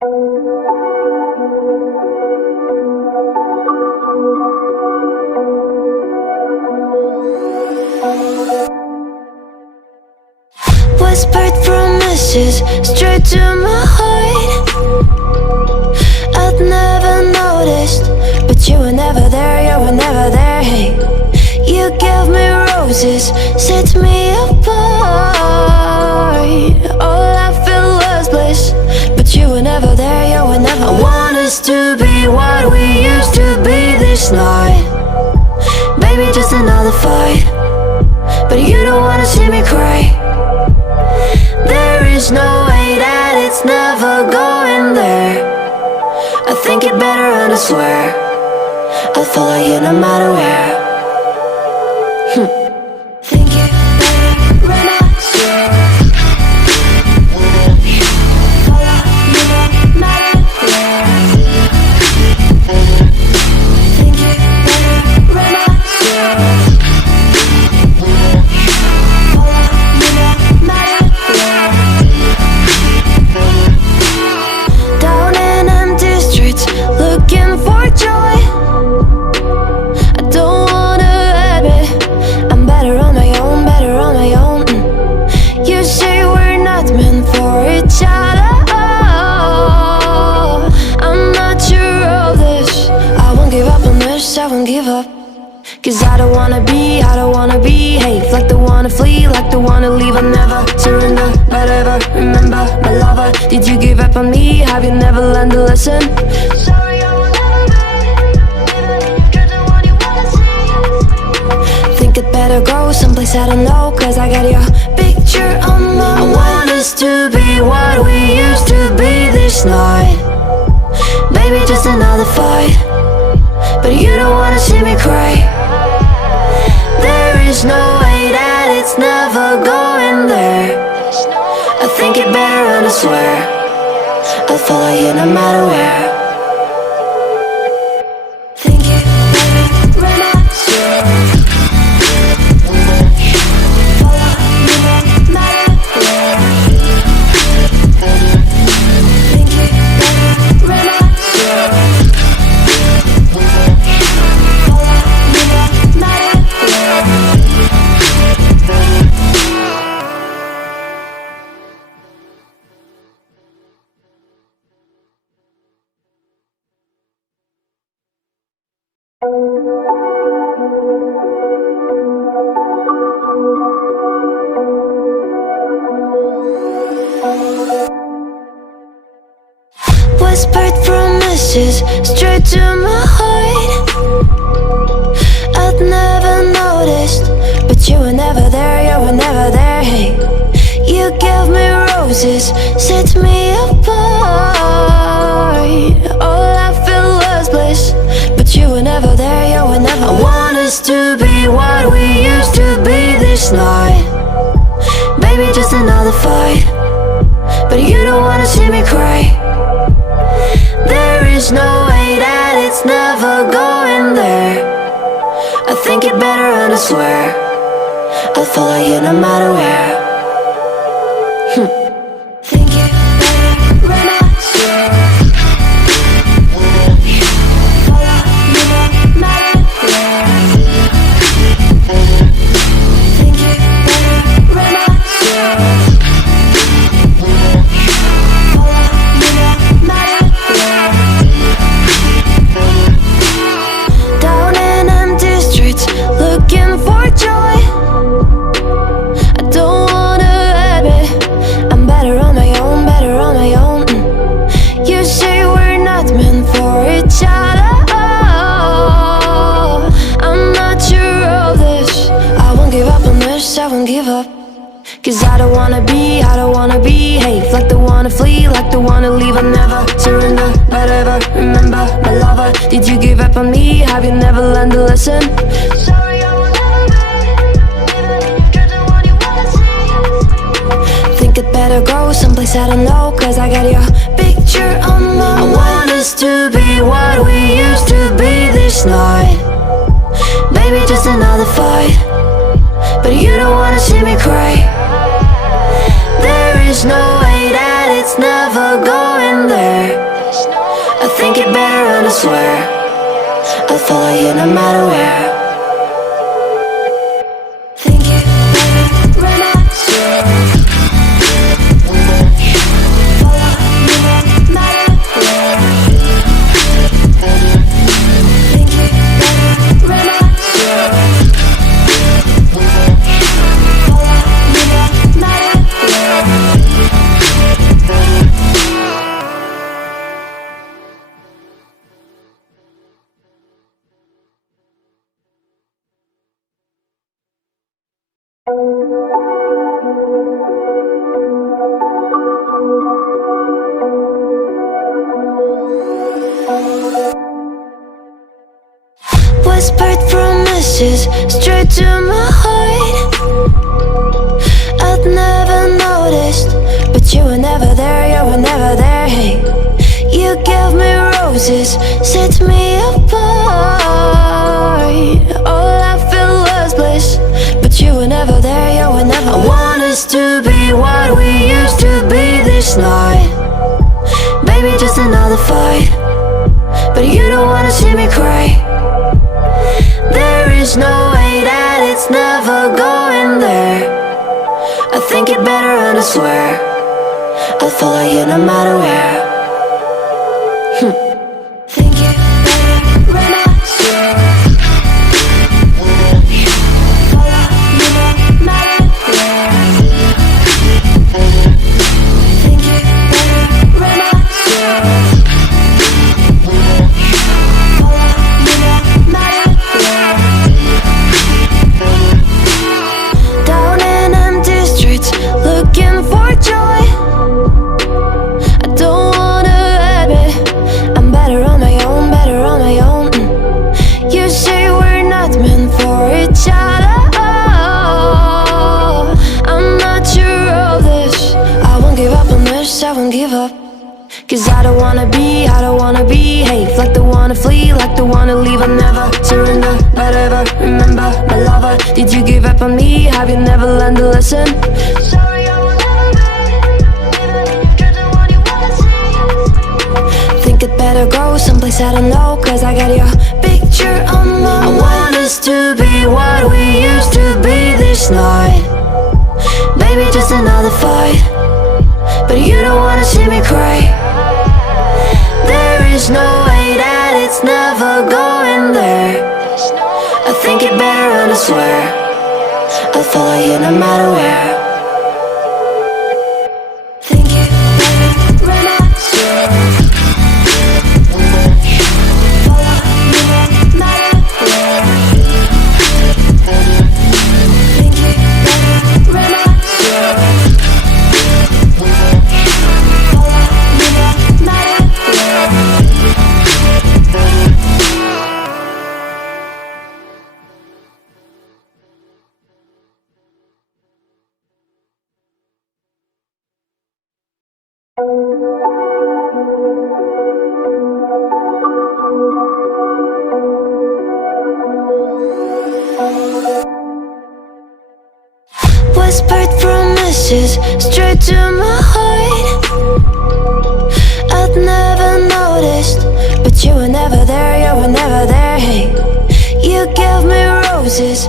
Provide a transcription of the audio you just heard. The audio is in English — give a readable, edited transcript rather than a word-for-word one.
Whispered promises straight to my heart. I'd never noticed, but you were never there, you were never there. Hey, you gave me roses, set me apart. All I felt was bliss, but you were never there, you were never there. I want us to be what we used to be this night. Baby, just another fight, but you don't wanna see me cry. There is no way that it's never going there. I think it better and I swear I'll follow you no matter where. Think it better when I swear follow you no matter where. Think it better when I swear follow you no matter where. Down in empty streets, looking for joy. I don't wanna admit I'm better on my own, better on my own. You say we're not meant for each other. I'm not sure of this. I won't give up on this, I won't give up. Cause I don't wanna be, I don't wanna behave like the one to flee, like the one to leave. I never surrender, but ever remember my lover. Did you give up on me? Have you never learned to listen? Sorry, I will never be, you're the one you wanna see. Think it better go someplace I don't know, cause I got your picture on my mind. I want us to be what we used to be this night. Baby, just another fight, but you don't wanna see me cry. There is no way that it's never going there. I think it better and I swear I'll follow you no matter where. Think it better when I swear follow you no matter where. Think it better when I swear follow you no matter where. Whispered promises straight to my heart. I'd never noticed, but you were never there, you were never there. Hey, you gave me roses, set me apart. All I felt was bliss, but you were never there, you were never there. I want us to be what we used to be this night. Baby, just another fight, but you don't wanna see me cry. There is no way that it's never going there. I think it better and I swear I'll follow you no matter where. Think it better when I swear follow you no matter where. Think it better when I swear follow you no matter where. Down in empty streets, looking for joy. I don't wanna admit I'm better on my own, better on my own. You say we're not meant for each other. I'm not sure of this. I won't give up on this, I won't give up. Cause I don't wanna be, I don't wanna behave like the one to flee, like the one to leave. I never surrender, but ever remember my lover. Did you give up on me? Have you never learned to listen? Sorry, I will never be, you're the one you wanna see. Think it better go someplace I don't know, cause I got your picture on my mind. I want us to be what we used to be this night. Baby, just another fight, but you don't wanna see me cry. There is no way that it's never going there. I swear I'll follow you no matter where. Think you better run, I swear. Follow you no matter where. Think you better run, I swear. Follow you no matter where. Whispered promises straight to my heart. I'd never noticed, but you were never there, you were never there. Hey, you gave me roses, set me apart. All I felt was bliss, but you were never there, you were never there. I want us to be what we used to be this night. Baby, just another fight, but you don't wanna see me cry. There is no way that it's never going there. I think it better and I swear I'll follow you no matter where. Think you better run, I swear. Follow you no matter where. Think you better run, I swear. Follow you no matter where. Down in empty streets, looking for joy. I don't wanna admit I'm better on my own, better on my own. You say we're not meant for each other. I'm not sure of this. I won't give up on this, I won't give up. Cause I don't wanna behave like the one to flee, like the one to leave. I never surrender, but ever remember my lover. Did you give up on me? Have you never learned a lesson? Sorry, I will never be, even if you're the one you wanna see. Think it better go someplace I don't know, cause I got your picture on my mind. I want us to be what we used to be this night. Baby, just another fight, but you don't wanna see me cry. There is no way that it's never going there. I think it better and I swear I'll follow you no matter where. Think you better run, I swear. Follow you no matter where. Think you better run, I swear. Follow you no matter where. Whispered promises straight to my heart. I'd never noticed, but you were never there, you were never there. Hey, you gave me roses,